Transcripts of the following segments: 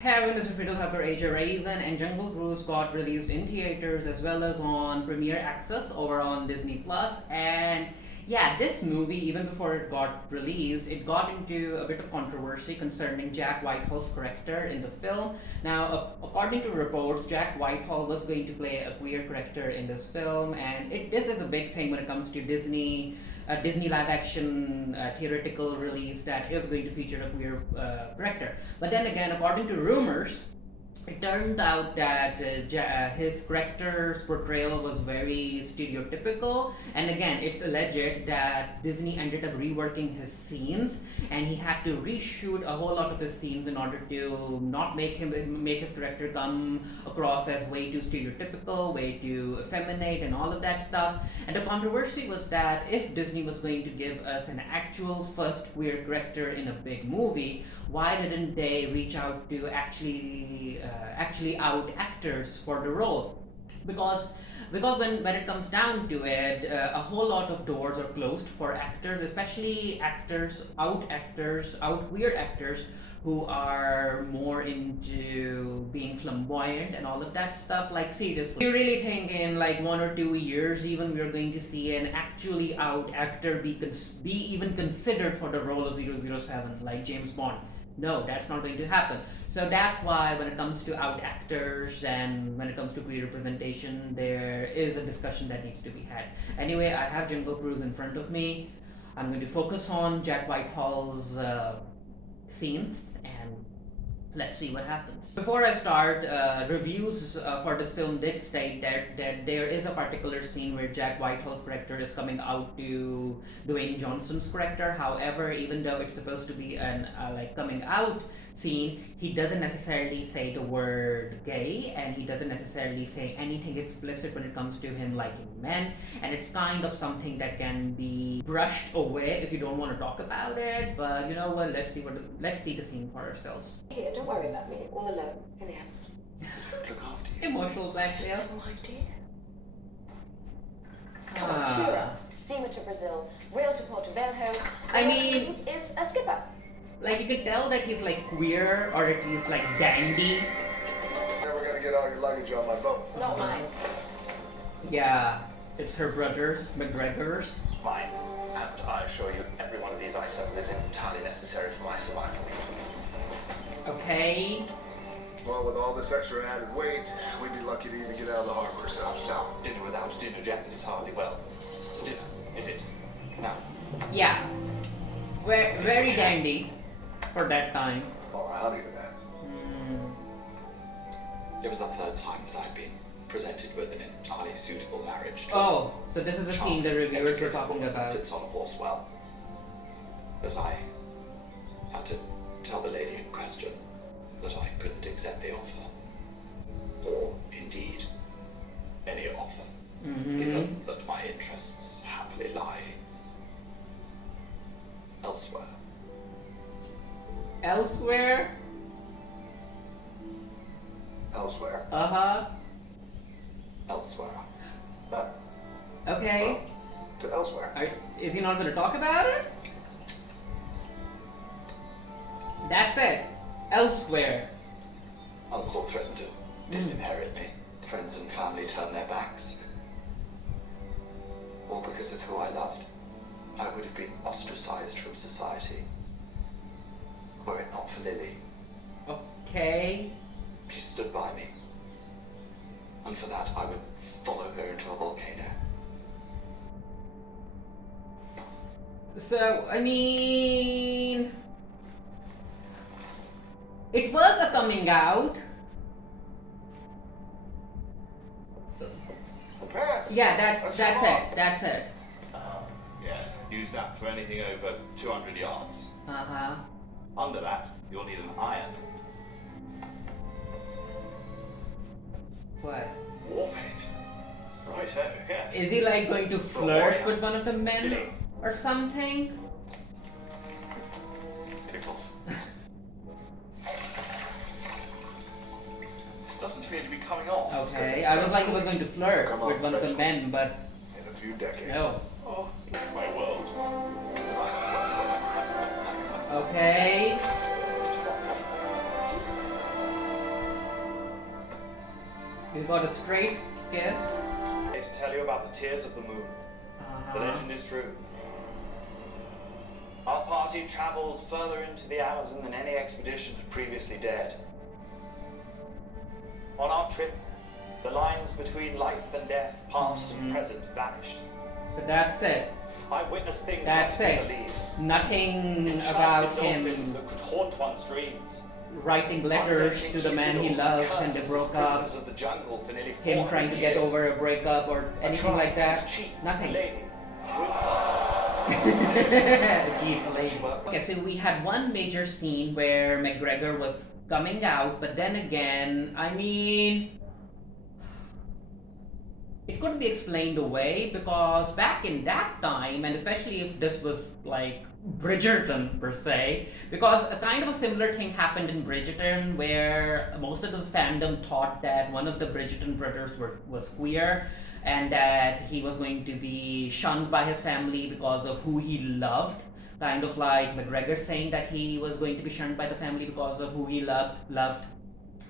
Hey everyone, this is Riddle Hacker AJ Raven, and Jungle Cruise got released in theaters as well as on Premiere Access over on Disney Plus. And yeah, this movie, even before it got released, it got into a bit of controversy concerning Jack Whitehall's character in the film. Now, according to reports, Jack Whitehall was going to play a queer character in this film, and this is a big thing when it comes to Disney live action theoretical release that is going to feature a queer character. But then again, according to rumors, it turned out that his character's portrayal was very stereotypical, and again, it's alleged that Disney ended up reworking his scenes, and he had to reshoot a whole lot of his scenes in order to not make his character come across as way too stereotypical, way too effeminate, and all of that stuff. And the controversy was that if Disney was going to give us an actual first queer character in a big movie, why didn't they reach out to actually out actors for the role? Because when it comes down to it, a whole lot of doors are closed for actors, especially out queer actors who are more into being flamboyant and all of that stuff. Like seriously, you really think in like 1 or 2 years even we're going to see an actually out actor be even considered for the role of 007 like James Bond? No, that's not going to happen. So that's why when it comes to out actors and when it comes to queer representation, there is a discussion that needs to be had. Anyway, I have Jungle Cruise in front of me. I'm going to focus on Jack Whitehall's scenes and let's see what happens. Before I start, reviews for this film did state that there is a particular scene where Jack Whitehall's character is coming out to Dwayne Johnson's character. However, even though it's supposed to be an like coming out scene, he doesn't necessarily say the word gay, and he doesn't necessarily say anything explicit when it comes to him liking men. And it's kind of something that can be brushed away if you don't want to talk about it. But you know what? Let's see the scene for ourselves. Here, don't worry about me. All alone in the Amazon. Look after you. Emotional blackmail. No idea. Come on, cheer up. Steamer to Brazil, rail to Portobello. I All mean- you need is a skipper. Like, you can tell that he's like queer or at least like dandy. Never gonna get all your luggage on my boat. Not mine. Yeah, it's her brothers, McGregor's. Mine, and I assure you, every one of these items is entirely necessary for my survival. Okay. Well, with all this extra added weight, we'd be lucky to even get out of the harbor, so no. Dinner without a dinner jacket is hardly well. Dinner, is it? No. Yeah. Very dandy for that time. All right, I'll leave it that. It was the third time that I'd been presented with an entirely suitable marriage to Oh, so this is the scene the reviewers were talking woman that about. sits on a horse well. But I had to tell the lady in question that I couldn't accept the offer. Or, indeed, any offer. Given that my interests happily lie elsewhere. Elsewhere? Elsewhere. Uh-huh. Elsewhere. Okay. To elsewhere. Is he not going to talk about it? That's it. Elsewhere. Uncle threatened to disinherit me. Friends and family turned their backs. All because of who I loved. I would have been ostracized from society. Were it not for Lily. Okay. She stood by me. And for that, I would follow her into a volcano. So, I mean... It was a coming out. Pants! Yeah, that's it. That's it. Yes, use that for anything over 200 yards. Uh-huh. Under that, you'll need an iron. What? Warpaint. Righto, yes. Is he like going to flirt with one of the men Did he? or something? Pickles. This doesn't appear to be coming off. Okay, I was like he was going to flirt Come on, with one of the eventually. men, but In a few decades. no. Oh, it's my world. Okay. He's got a straight kiss. I hate to tell you about the tears of the moon. The legend is true. Our party traveled further into the Amazon than any expedition had previously dared. On our trip, the lines between life and death, past and present, vanished. But that's it. I witnessed things That's not to be it. believed. Nothing Enchanted about him dolphins that could haunt one's dreams. writing letters to the man he loves and they broke up. Of the jungle for nearly Him 400 trying to get years. over a breakup or A anything like tribe that. whose chief, Nothing. lady, The chief lady. Okay, so we had one major scene where McGregor was coming out, but then again, I mean, it couldn't be explained away because back in that time, and especially if this was like Bridgerton per se, because a kind of a similar thing happened in Bridgerton where most of the fandom thought that one of the Bridgerton brothers was queer and that he was going to be shunned by his family because of who he loved. Kind of like McGregor saying that he was going to be shunned by the family because of who he loved.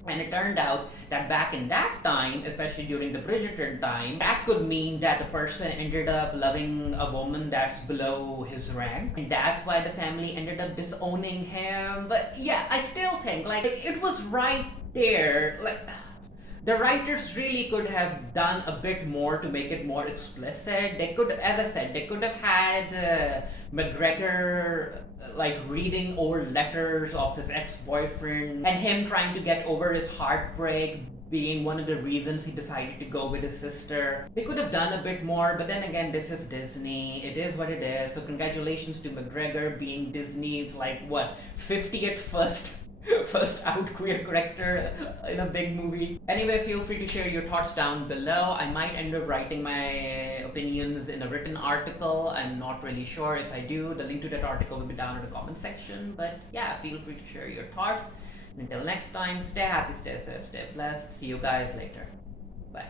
And it turned out that back in that time, especially during the Bridgerton time, that could mean that the person ended up loving a woman that's below his rank. And that's why the family ended up disowning him. But yeah, I still think, like, it was right there. Like, the writers really could have done a bit more to make it more explicit. They could, as I said, they could have had McGregor like reading old letters of his ex-boyfriend and him trying to get over his heartbreak being one of the reasons he decided to go with his sister. They could have done a bit more, but then again, this is Disney. It is what it is. So congratulations to McGregor being Disney's like what 50th first out queer character in a big movie. Anyway, feel free to share your thoughts down below. I might end up writing my opinions in a written article. I'm not really sure. If I do, the link to that article will be down in the comment section. But yeah, feel free to share your thoughts. Until next time, stay happy, stay safe, stay blessed. See you guys later. Bye.